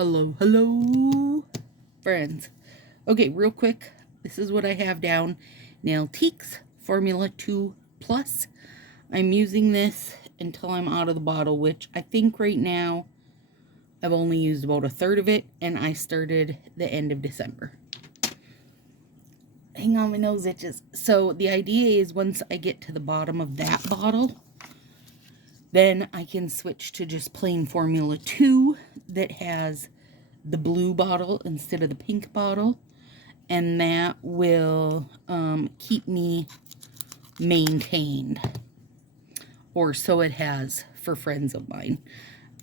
Hello, friends. Okay, real quick, this is what I have down. Nailtique's Formula 2 Plus. I'm using this until I'm out of the bottle, which I think right now I've only used about a third of it, and I started the end of December. Hang on, my nose itches. So the idea is once I get to the bottom of that bottle, then I can switch to just plain Formula 2 that has the blue bottle instead of the pink bottle. And that will keep me maintained. Or so it has for friends of mine.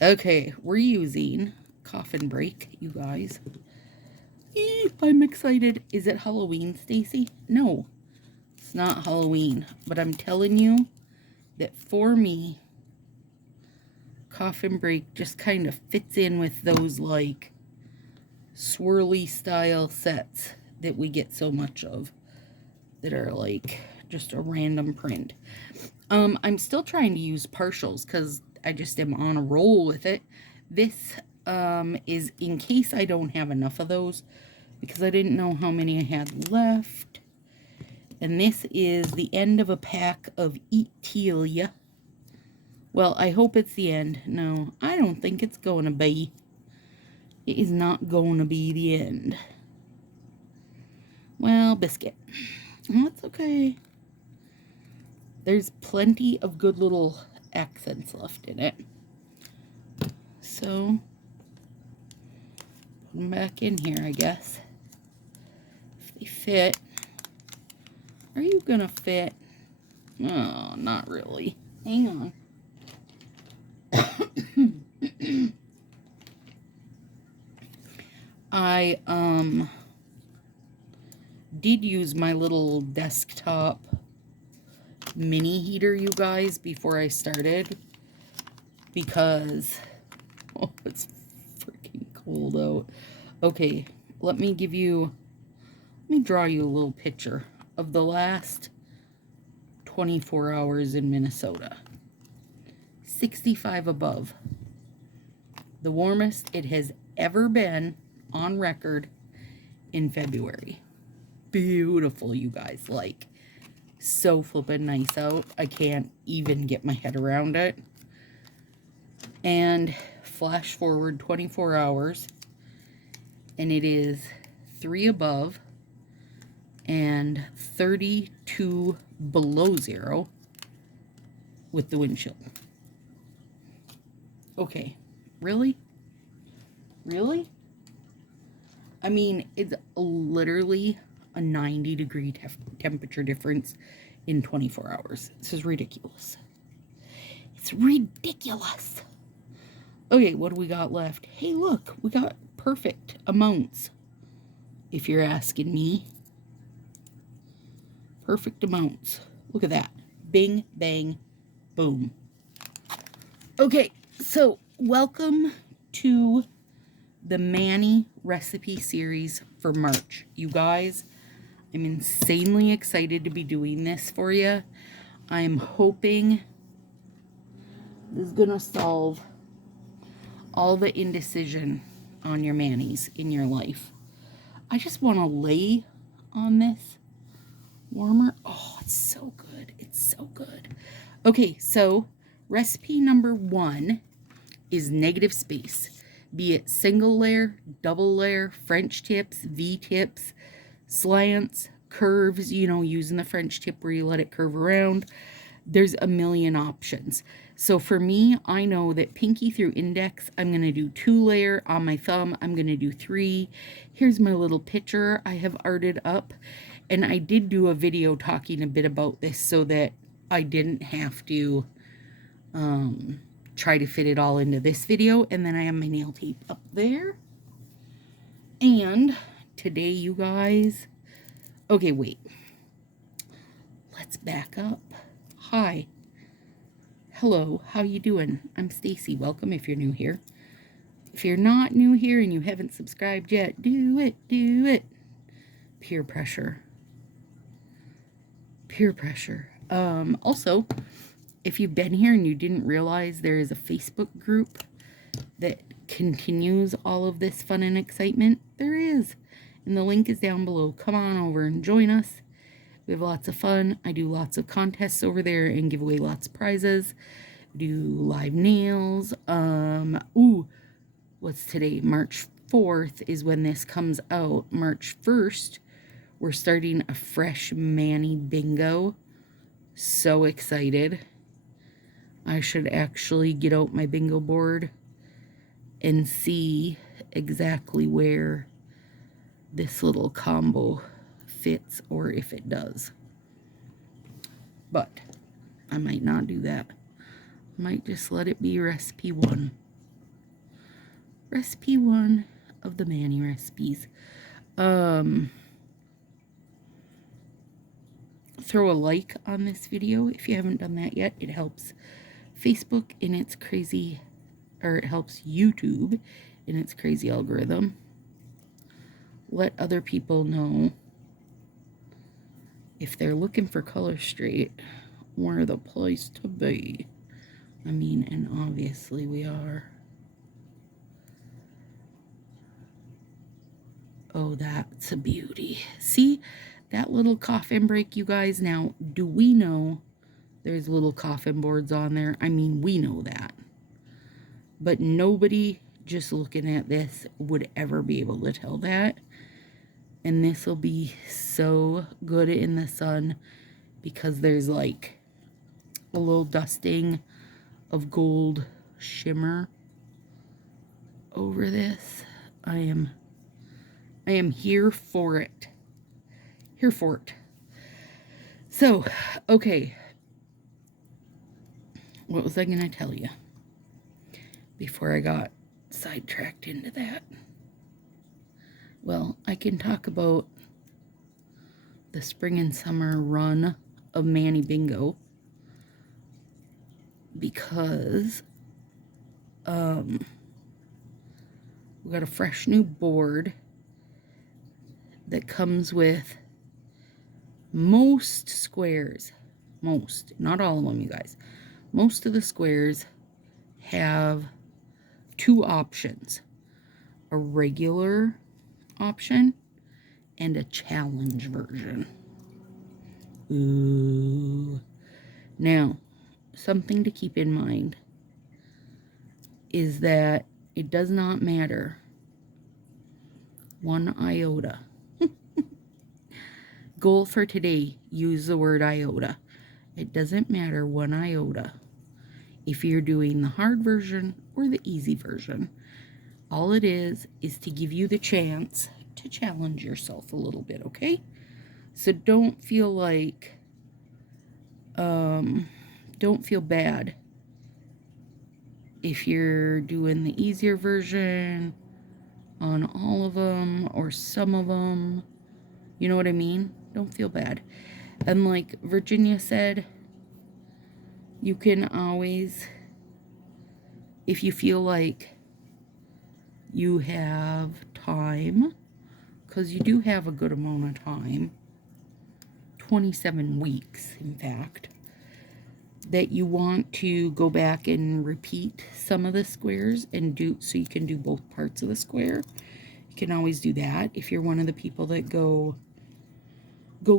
Okay, we're using Coffin Break, you guys. I'm excited. Is it Halloween, Stacy? No, it's not Halloween. But I'm telling you that for me, Coffin Break just kind of fits in with those like swirly style sets that we get so much of that are like just a random print. I'm still trying to use partials because I just am on a roll with it. This is in case I don't have enough of those because I didn't know how many I had left. And this is the end of a pack of Etelia. Well, I hope it's the end. No, I don't think it's going to be. It is not going to be the end. Well, biscuit. That's okay. There's plenty of good little accents left in it. So, put them back in here, I guess. If they fit. Are you going to fit? Oh, not really. Hang on. I did use my little desktop mini heater, you guys, before I started because it's freaking cold out. Okay, let me draw you a little picture of the last 24 hours in Minnesota. 65 above. The warmest it has ever been on record in February. Beautiful, you guys. Like, so flippin' nice out. I can't even get my head around it. And flash forward 24 hours, and it is 3 above and 32 below zero with the wind chill. Okay, really? Really? I mean, it's literally a 90-degree temperature difference in 24 hours. This is ridiculous. It's ridiculous. Okay, what do we got left? Hey, look, we got perfect amounts, if you're asking me. Perfect amounts. Look at that. Bing, bang, boom. Okay, so welcome to the Manny recipe series for March. You guys, I'm insanely excited to be doing this for you. I'm hoping this is going to solve all the indecision on your Mannies in your life. I just want to lay on this warmer. Oh, it's so good. It's so good. Okay, so recipe number 1 is negative space. Be it single layer, double layer, French tips, V-tips, slants, curves, you know, using the French tip where you let it curve around. There's a million options. So for me, I know that pinky through index, I'm going to do 2 layer. On my thumb, I'm going to do 3. Here's my little picture I have arted up. And I did do a video talking a bit about this so that I didn't have to try to fit it all into this video. And then I have my nail tape up there. And today, you guys, okay, wait, let's back up. Hi, hello, how you doing? I'm Stacy. Welcome if you're new here. If you're not new here and you haven't subscribed yet, do it. Peer pressure. Also, if you've been here and you didn't realize, there is a Facebook group that continues all of this fun and excitement, there is. And the link is down below. Come on over and join us. We have lots of fun. I do lots of contests over there and give away lots of prizes. We do live nails. What's today? March 4th is when this comes out. March 1st, we're starting a fresh Manny bingo. So excited. I should actually get out my bingo board and see exactly where this little combo fits, or if it does. But I might not do that. I might just let it be recipe 1. Recipe 1 of the Manny recipes. Throw a like on this video if you haven't done that yet. It helps Facebook in its crazy, or it helps YouTube in its crazy algorithm. Let other people know if they're looking for Color Straight, we're the place to be. I mean, and obviously we are. Oh, that's a beauty. See that little coffin break, you guys? Now, do we know there's little coffin boards on there? I mean, we know that. But nobody just looking at this would ever be able to tell that. And this will be so good in the sun because there's like a little dusting of gold shimmer over this. I am here for it. Here for it. So, okay. What was I going to tell you before I got sidetracked into that? Well, I can talk about the spring and summer run of Manny Bingo because we got a fresh new board that comes with most squares. Most, not all of them, you guys. Most of the squares have 2 options. A regular option and a challenge version. Ooh. Now, something to keep in mind is that it does not matter 1 iota. Goal for today, use the word iota. It doesn't matter 1 iota if you're doing the hard version or the easy version. All it is to give you the chance to challenge yourself a little bit, okay? So don't feel like, don't feel bad if you're doing the easier version on all of them or some of them. You know what I mean? Don't feel bad. And like Virginia said, you can always, if you feel like you have time, because you do have a good amount of time, 27 weeks in fact, that you want to go back and repeat some of the squares and do, so you can do both parts of the square. You can always do that. If you're one of the people that go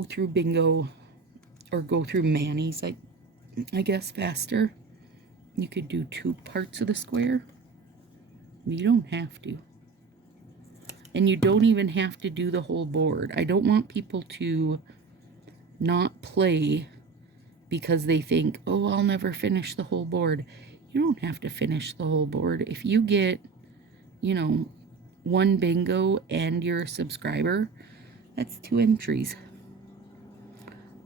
through bingo or go through Manny's, I guess, faster, you could do 2 parts of the square. You don't have to. And you don't even have to do the whole board. I don't want people to not play because they think, oh, I'll never finish the whole board. You don't have to finish the whole board. If you get, you know, 1 bingo and you're a subscriber, that's 2 entries.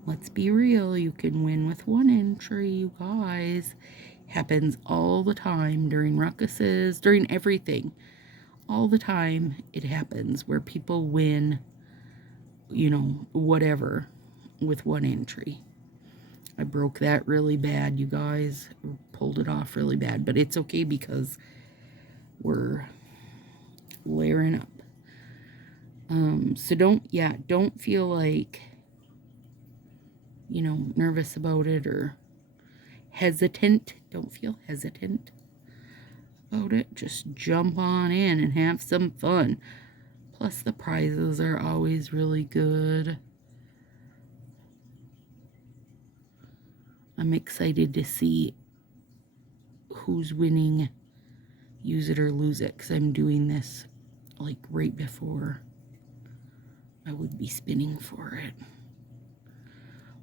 Let's be real, you can win with 1 entry, you guys. Happens all the time during ruckuses, during everything. All the time it happens where people win, you know, whatever, with 1 entry. I broke that really bad, you guys. Pulled it off really bad, but it's okay because we're layering up. So don't feel like, you know, nervous about it or hesitant. Don't feel hesitant. about it, just jump on in and have some fun. Plus the prizes are always really good. I'm excited to see who's winning Use It or Lose It, because I'm doing this like right before I would be spinning for it.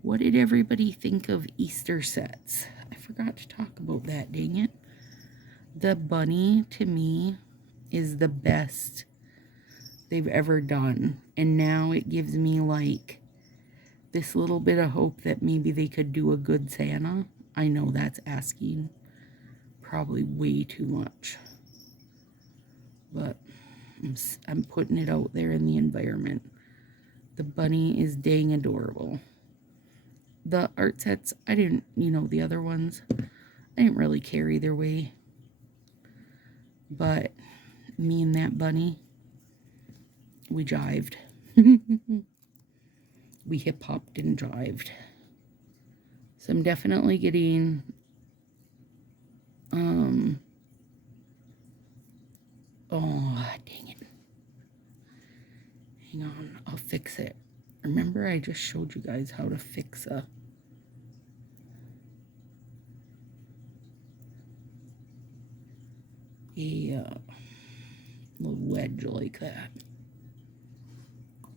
What did everybody think of Easter sets? I forgot to talk about that, dang it. The bunny, to me, is the best they've ever done. And now it gives me, like, this little bit of hope that maybe they could do a good Santa. I know that's asking probably way too much. But I'm putting it out there in the environment. The bunny is dang adorable. The art sets, I didn't, the other ones, I didn't really care either way. But me and that bunny, we jived. We hip-hopped and jived. So I'm definitely getting, oh, dang it. Hang on, I'll fix it. Remember, I just showed you guys how to fix a little wedge like that.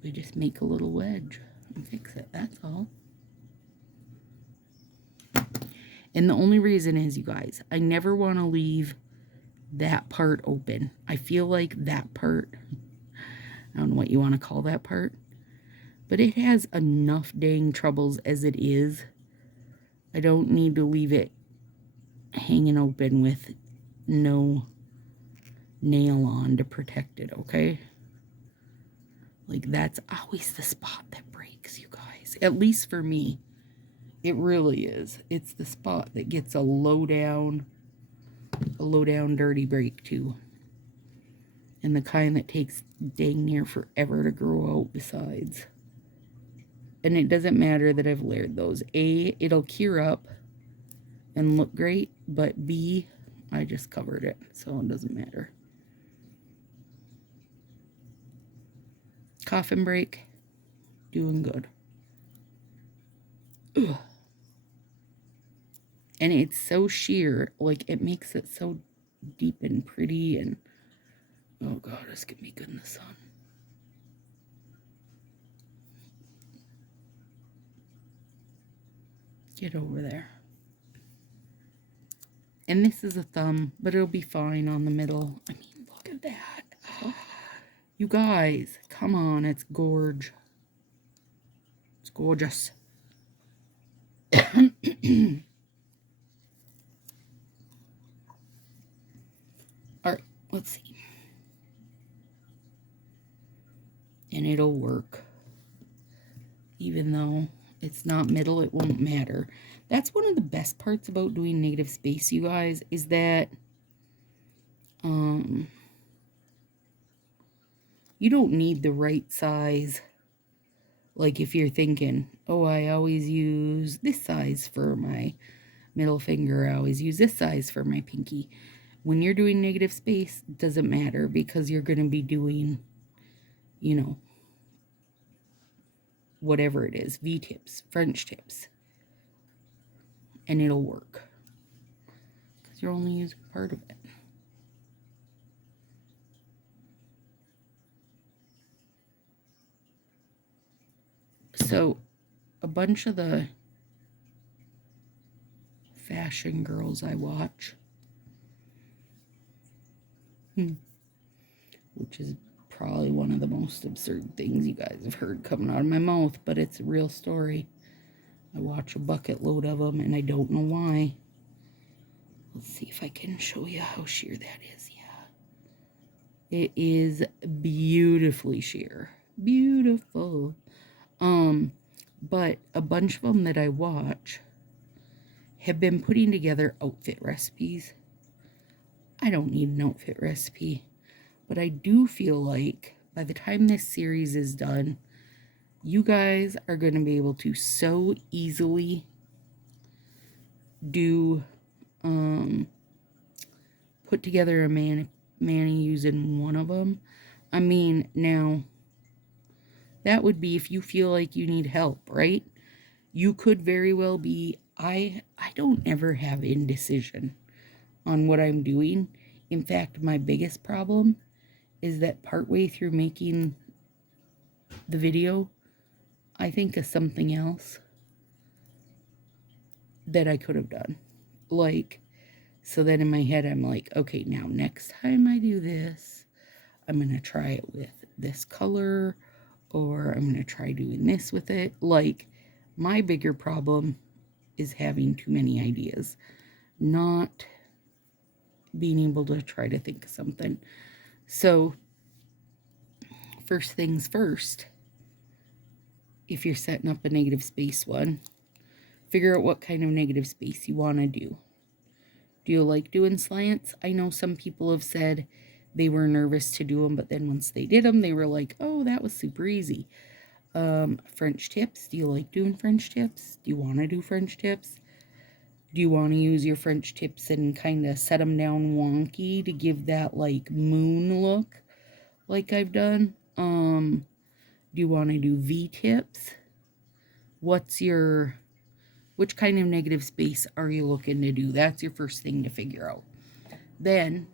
We just make a little wedge and fix it, that's all. And the only reason is, you guys, I never want to leave that part open. I feel like that part, I don't know what you want to call that part, but it has enough dang troubles as it is. I don't need to leave it hanging open with no nail on to protect it, okay? Like, that's always the spot that breaks, you guys. At least for me. It really is. It's the spot that gets a low down dirty break too. And the kind that takes dang near forever to grow out besides. And it doesn't matter that I've layered those. A, it'll cure up and look great, but B, I just covered it, so it doesn't matter. Coffin break, doing good. Ugh. And it's so sheer, like it makes it so deep and pretty, and oh god, it's gonna be good in the sun. Get over there. And this is a thumb, but it'll be fine on the middle. I mean, look at that. Oh, you guys, come on, it's gorge. It's gorgeous. Alright, let's see. And it'll work. Even though it's not middle, it won't matter. That's one of the best parts about doing negative space, you guys, is that you don't need the right size. Like if you're thinking, oh, I always use this size for my middle finger, I always use this size for my pinky. When you're doing negative space, it doesn't matter, because you're going to be doing, whatever it is, V-tips, French tips, and it'll work, because you're only using part of it. So, a bunch of the fashion girls I watch, which is probably one of the most absurd things you guys have heard coming out of my mouth, but it's a real story. I watch a bucket load of them, and I don't know why. Let's see if I can show you how sheer that is. Yeah. It is beautifully sheer. Beautiful. But a bunch of them that I watch have been putting together outfit recipes. I don't need an outfit recipe, but I do feel like by the time this series is done, you guys are going to be able to so put together a mani using one of them. I mean, now, that would be if you feel like you need help, right? You could very well be, I don't ever have indecision on what I'm doing. In fact, my biggest problem is that partway through making the video, I think of something else that I could have done. Like, so then in my head, I'm like, okay, now next time I do this, I'm going to try it with this color, or I'm going to try doing this with it. Like, my bigger problem is having too many ideas, not being able to try to think of something. So, first things first, if you're setting up a negative space one, figure out what kind of negative space you want to do. Do you like doing slants? I know some people have said they were nervous to do them, but then once they did them, they were like, oh, that was super easy. French tips. Do you like doing French tips? Do you want to do French tips? Do you want to use your French tips and kind of set them down wonky to give that like moon look like I've done? Do you want to do V-tips? Which kind of negative space are you looking to do? That's your first thing to figure out. Then,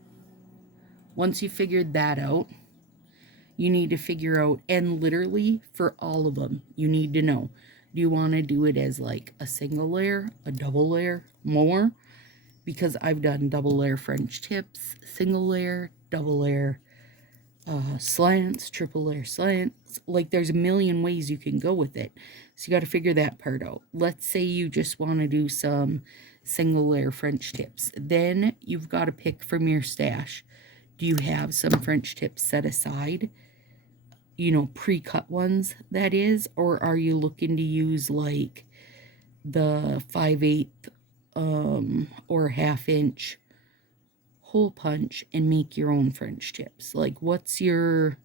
once you figured that out, you need to figure out, and literally for all of them, you need to know, do you want to do it as like a single layer, a double layer, more? Because I've done double layer French tips, single layer, double layer slants, triple layer slants. Like, there's a million ways you can go with it. So you got to figure that part out. Let's say you just want to do some single layer French tips. Then you've got to pick from your stash. Do you have some French tips set aside? You know, pre-cut ones, that is. Or are you looking to use like the 5/8 or 1/2 inch hole punch and make your own French tips? Like, what's your,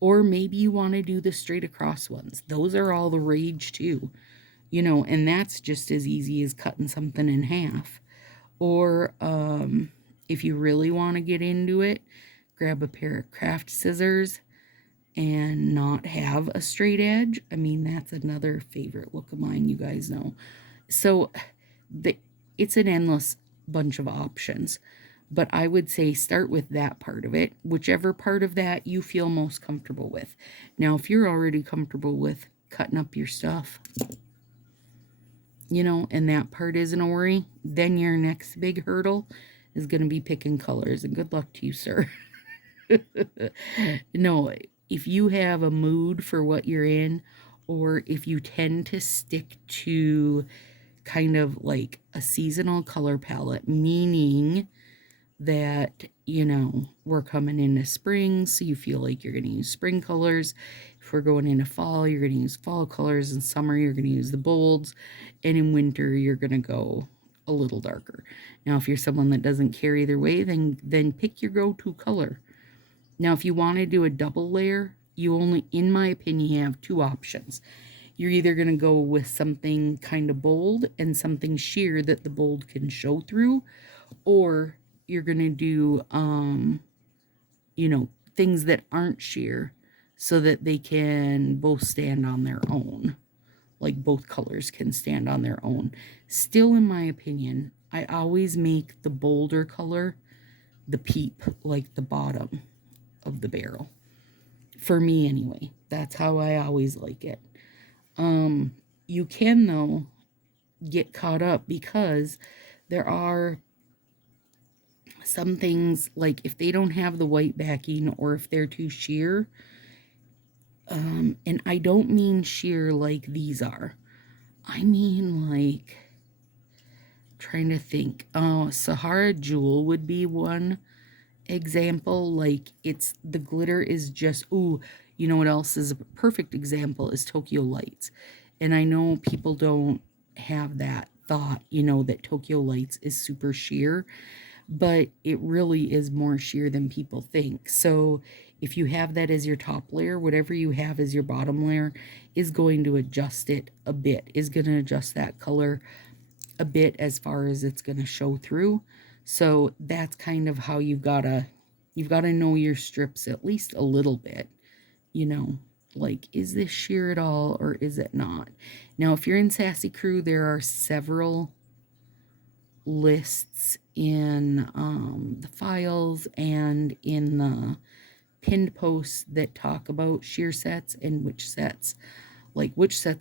or maybe you want to do the straight across ones. Those are all the rage too, you know, and that's just as easy as cutting something in half. Or if you really want to get into it, grab a pair of craft scissors and not have a straight edge. I mean, that's another favorite look of mine, you guys know. So it's an endless bunch of options. But I would say start with that part of it, whichever part of that you feel most comfortable with. Now, if you're already comfortable with cutting up your stuff, you know, and that part isn't a worry, then your next big hurdle is going to be picking colors. And good luck to you, sir. No, if you have a mood for what you're in, or if you tend to stick to kind of like a seasonal color palette, meaning that, you know, we're coming into spring, so you feel like you're going to use spring colors. If we're going into fall, you're going to use fall colors. In summer, you're going to use the bolds. And in winter, you're going to go a little darker. Now, if you're someone that doesn't care either way, then pick your go-to color. Now, if you want to do a double layer, you only, in my opinion, have two options. You're either going to go with something kind of bold and something sheer that the bold can show through, or you're going to do, you know, things that aren't sheer so that they can both stand on their own. Like, both colors can stand on their own. Still, in my opinion, I always make the bolder color the peep, like the bottom of the barrel. For me, anyway. That's how I always like it. You can, though, get caught up because there are some things, like if they don't have the white backing or if they're too sheer, and I don't mean sheer like these are. I mean, like, trying to think. Oh, Sahara Jewel would be one example. Like, it's, the glitter is just, ooh, you know what else is a perfect example is Tokyo Lights. And I know people don't have that thought, you know, that Tokyo Lights is super sheer, but it really is more sheer than people think. So if you have that as your top layer, whatever you have as your bottom layer is going to adjust it a bit, is going to adjust that color a bit as far as it's going to show through. So that's kind of how you've got to know your strips at least a little bit, you know, like, is this sheer at all or is it not? Now, if you're in Sassy Crew, there are several lists in the files and in the pinned posts that talk about sheer sets and which sets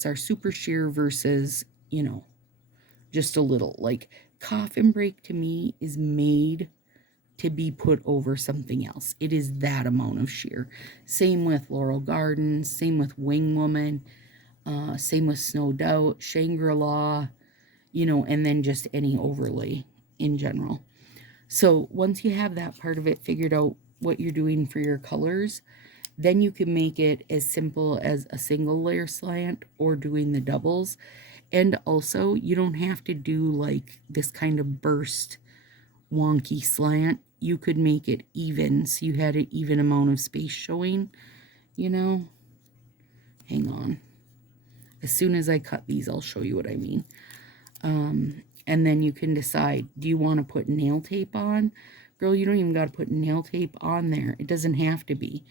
are super sheer versus, you know, just a little. Like, Coffin Break to me is made to be put over something else. It is that amount of sheer. Same with Laurel Gardens, same with Wing Woman, same with Snow Doubt, Shangri-La, you know, and then just any overlay in general. So once you have that part of it figured out, what you're doing for your colors, then you can make it as simple as a single layer slant or doing the doubles. And also, you don't have to do like this kind of burst wonky slant. You could make it even, so you had an even amount of space showing, you know. Hang on. As soon as I cut these, I'll show you what I mean. And then you can decide, do you want to put nail tape on? Girl, you don't even got to put nail tape on there. It doesn't have to be.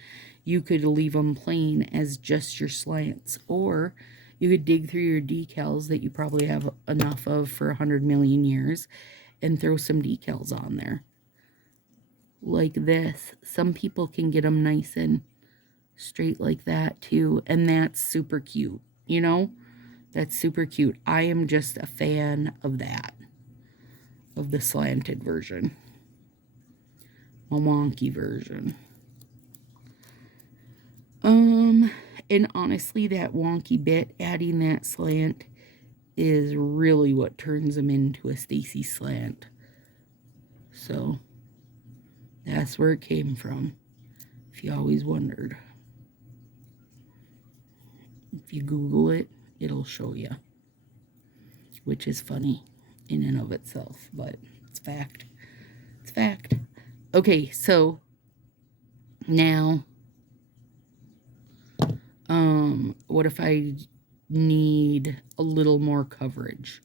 You could leave them plain as just your slants. Or you could dig through your decals that you probably have enough of for 100 million years and throw some decals on there. Like this. Some people can get them nice and straight like that too. And that's super cute, you know? That's super cute. I am just a fan of that. Of the slanted version. A wonky version. And honestly, that wonky bit, adding that slant, is really what turns them into a Stacy slant. So, that's where it came from, if you always wondered. If you Google it, it'll show you. Which is funny in and of itself, but it's fact. It's fact. Okay, so now, what if I need a little more coverage?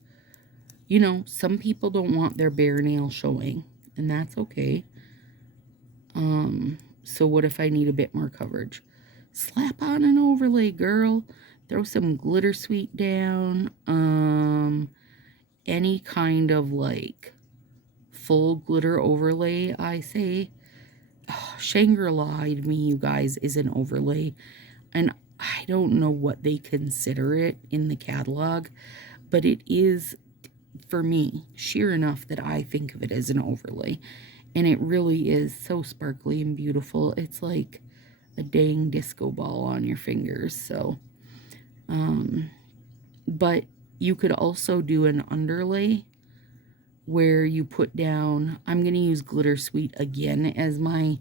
You know, some people don't want their bare nail showing, and that's okay. So what if I need a bit more coverage? Slap on an overlay, girl. Throw some glitter sweet down. Any kind of like full glitter overlay, I say. Oh, Shangri-La to me, you guys, is an overlay. And I don't know what they consider it in the catalog, but it is, for me, sheer enough that I think of it as an overlay. And it really is so sparkly and beautiful. It's like a dang disco ball on your fingers. So, but you could also do an underlay where you put down, I'm going to use Glitter Sweet again as my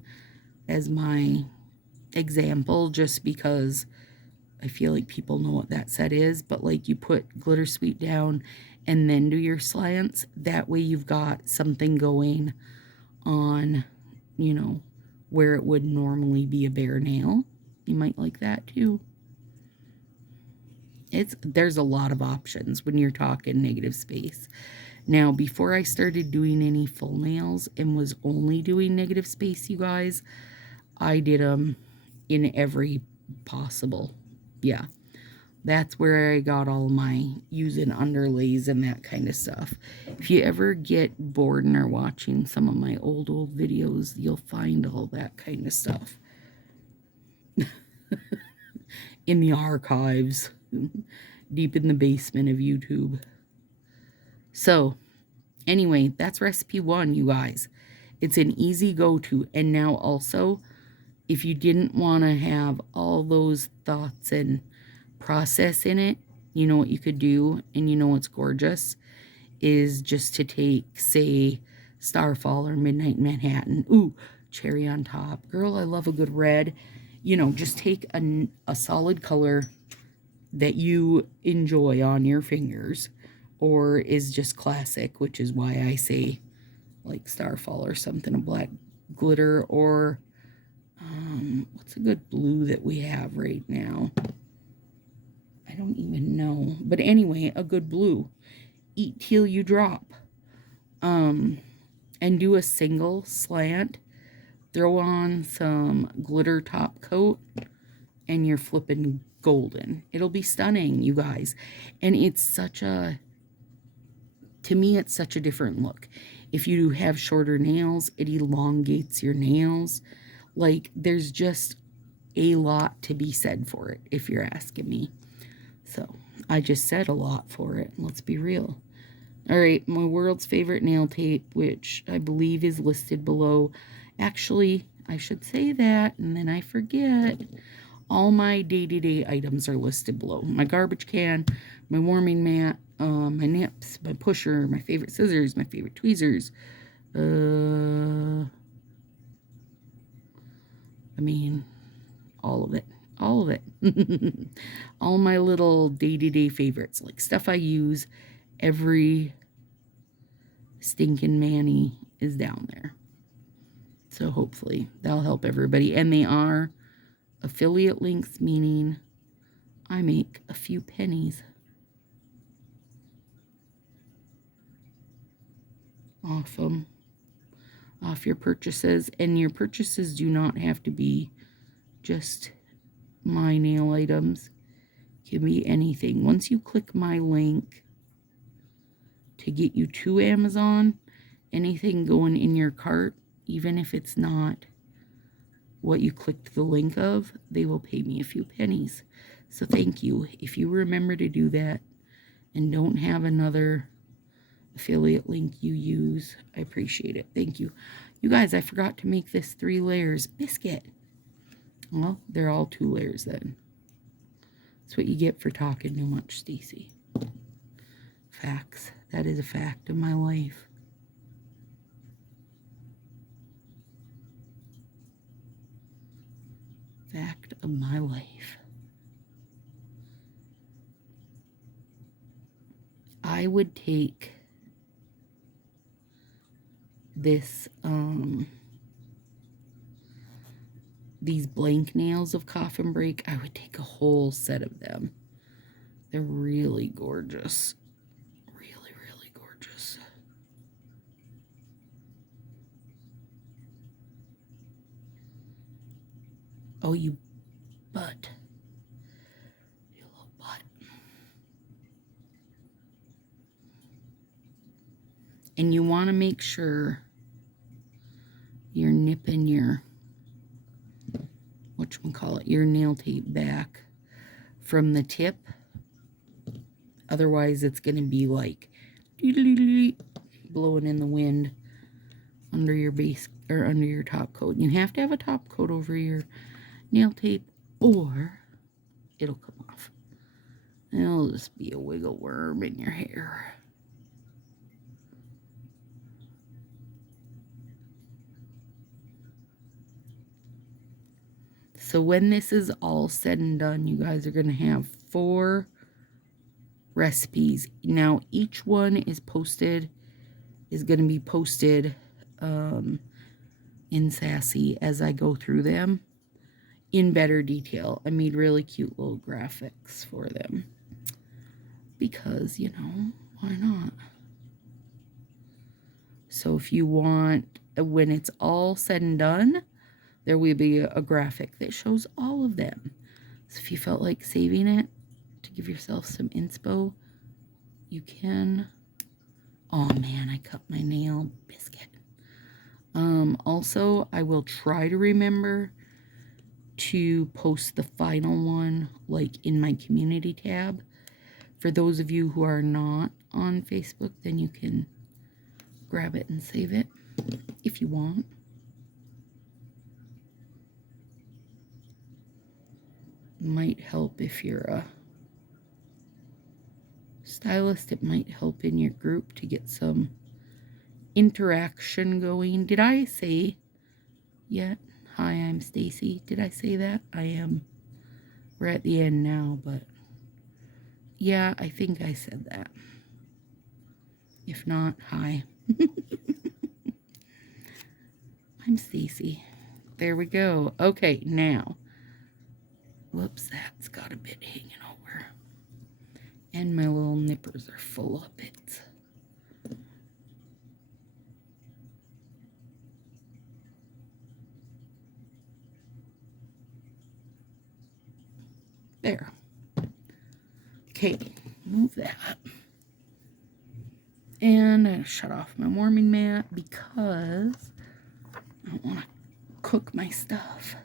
example, just because I feel like people know what that set is, but like you put Glitter Sweet down and then do your slants. That way you've got something going on, you know, where it would normally be a bare nail. You might like that too. There's a lot of options when you're talking negative space. Now, before I started doing any full nails and was only doing negative space, you guys, I did them in every possible. Yeah. That's where I got all my using underlays and that kind of stuff. If you ever get bored and are watching some of my old videos, you'll find all that kind of stuff in the archives, deep in the basement of YouTube. So, anyway, that's recipe 1, you guys. It's an easy go-to. And now also, if you didn't want to have all those thoughts and process in it, you know what you could do, and you know what's gorgeous, is just to take, say, Starfall or Midnight Manhattan. Ooh, cherry on top. Girl, I love a good red. You know, just take a solid color that you enjoy on your fingers, or is just classic, which is why I say like Starfall or something, a black glitter, or what's a good blue that we have right now? I don't even know. But anyway, a good blue. Eat till you drop. and do a single slant. Throw on some glitter top coat and you're flipping golden. It'll be stunning, you guys. And it's such a, to me, it's such a different look. If you have shorter nails, it elongates your nails. Like, there's just a lot to be said for it, if you're asking me. So, I just said a lot for it. Let's be real. All right, my world's favorite nail tape, which I believe is listed below. Actually, I should say that, and then I forget. All my day-to-day items are listed below. My garbage can, my warming mat, my nips, my pusher, my favorite scissors, my favorite tweezers. I mean, all of it. All of it. All my little day-to-day favorites, like stuff I use every stinking Manny is down there. So hopefully that'll help everybody. And they are affiliate links, meaning I make a few pennies off them, off your purchases. And your purchases do not have to be just my nail items. It can be anything. Once you click my link to get you to Amazon, anything going in your cart, even if it's not what you clicked the link of, they will pay me a few pennies. So thank you. If you remember to do that and don't have another affiliate link you use, I appreciate it. Thank you. You guys, I forgot to make this 3 layers biscuit. Well, they're all 2 layers then. That's what you get for talking too much, Stacy. Facts. That is a fact of my life. Fact of my life. I would take this, these blank nails of Coffin Break. I would take a whole set of them. They're really gorgeous. Really, really gorgeous. Oh, you butt. You little butt. And you want to make sure you're nipping your, whatchamacallit, your nail tape back from the tip. Otherwise, it's going to be like blowing in the wind under your base or under your top coat. You have to have a top coat over your nail tape or it'll come off. It'll just be a wiggle worm in your hair. So when this is all said and done, you guys are going to have 4 recipes. Now, each one is going to be posted in Sassy as I go through them in better detail. I made really cute little graphics for them because, you know, why not? So if you want, when it's all said and done, there will be a graphic that shows all of them. So if you felt like saving it to give yourself some inspo, you can. Oh man, I cut my nail. Biscuit. Also, I will try to remember to post the final one like in my community tab. For those of you who are not on Facebook, then you can grab it and save it if you want. Might help if you're a stylist. It might help in your group to get some interaction going. Did I say yet? Hi, I'm Stacy. Did I say that? I am. We're at the end now, but yeah, I think I said that. If not, hi. I'm Stacy. There we go. Okay, now. Whoops, that's got a bit hanging over. And my little nippers are full of bits. There. Okay, move that. And I shut off my warming mat because I don't want to cook my stuff.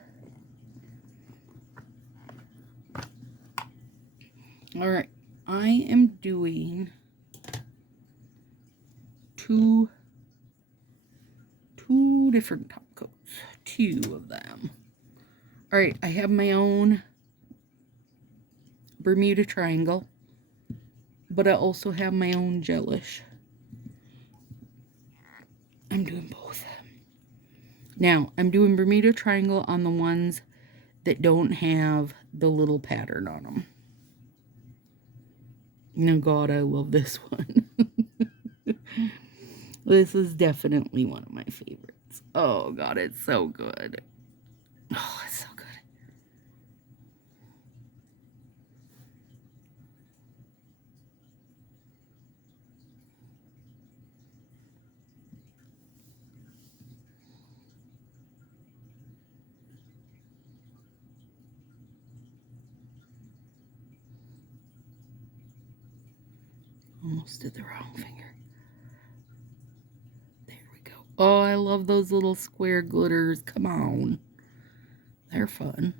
All right, I am doing two different top coats, 2 of them. All right, I have my own Bermuda Triangle, but I also have my own gelish. I'm doing both. Now, I'm doing Bermuda Triangle on the ones that don't have the little pattern on them. Oh God, I love this one. This is definitely one of my favorites. Oh God, it's so good. Oh, it's so good. Almost did the wrong finger. There we go. Oh, I love those little square glitters. Come on. They're fun.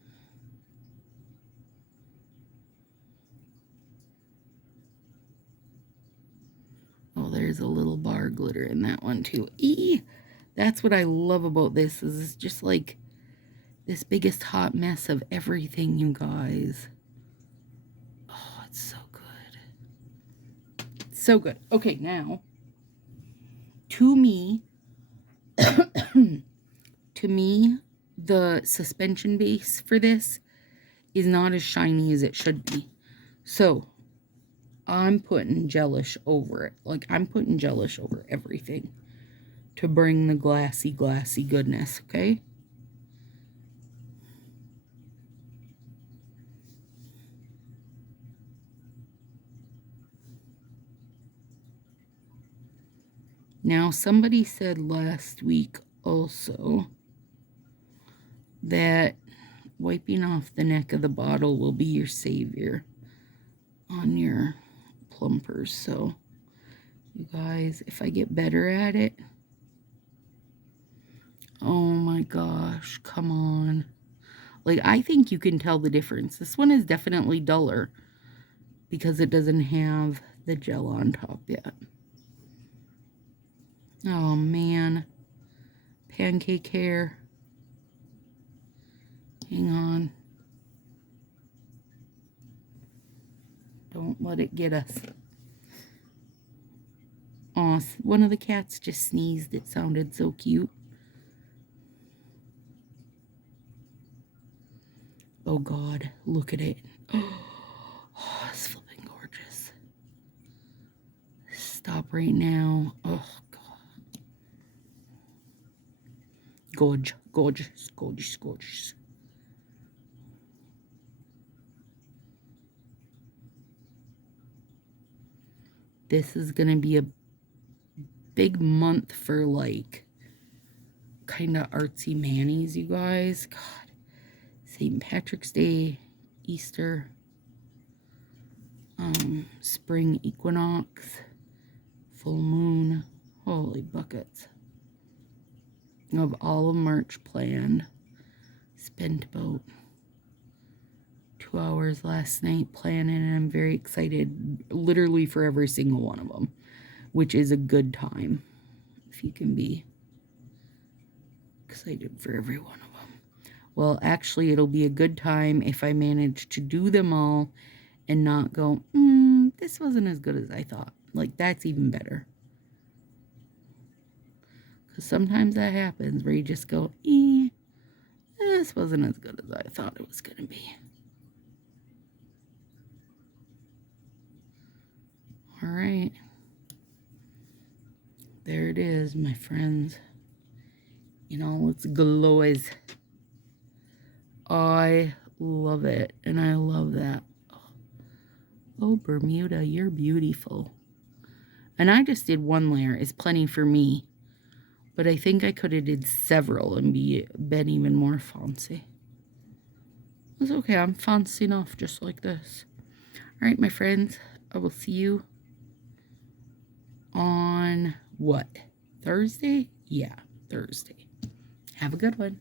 Oh, there's a little bar glitter in that one too. That's what I love about this, is it's just like this biggest hot mess of everything, you guys. Oh, it's so good. So good. Okay, now, to me, the suspension base for this is not as shiny as it should be. So, I'm putting gelish over it. Like, I'm putting gelish over everything to bring the glassy goodness, okay? Now, somebody said last week also that wiping off the neck of the bottle will be your savior on your plumpers. So, you guys, if I get better at it, oh my gosh, come on. Like, I think you can tell the difference. This one is definitely duller because it doesn't have the gel on top yet. Oh man, pancake hair. Hang on. Don't let it get us. Oh, one of the cats just sneezed. It sounded so cute. Oh God, look at it. Oh, it's flipping gorgeous. Stop right now. Oh God. Gorgeous, gorgeous, gorgeous, gorgeous. This is gonna be a big month for like kind of artsy manis, you guys. God. St. Patrick's Day, Easter, spring equinox, full moon. Holy buckets. Of all of March planned. Spent about 2 hours last night planning, and I'm very excited literally for every single one of them, which is a good time if you can be excited for every one of them. Well, actually, it'll be a good time if I manage to do them all and not go, this wasn't as good as I thought. Like, that's even better. Because sometimes that happens where you just go, this wasn't as good as I thought it was going to be. All right. There it is, my friends. In all its glories. I love it, and I love that. Oh, Bermuda, you're beautiful. And I just did one layer. It's plenty for me. But I think I could have did several and been even more fancy. It's okay. I'm fancy enough just like this. All right, my friends. I will see you on what? Thursday? Yeah, Thursday. Have a good one.